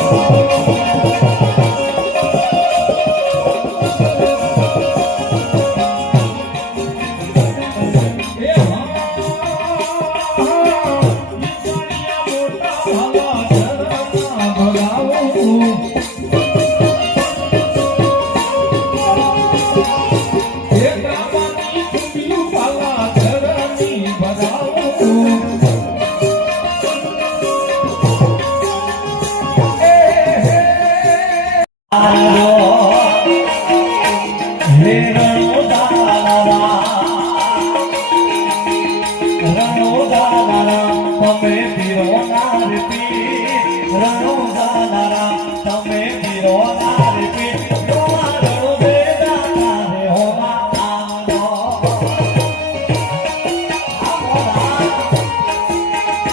Oh, oh, oh. રાઉદા નારા રાઉદા નારા તમે પીરો ના રીપી રાઉદા નારા તમે પીરો ના રીપી રોવા રડુ વેદા રે હો માણો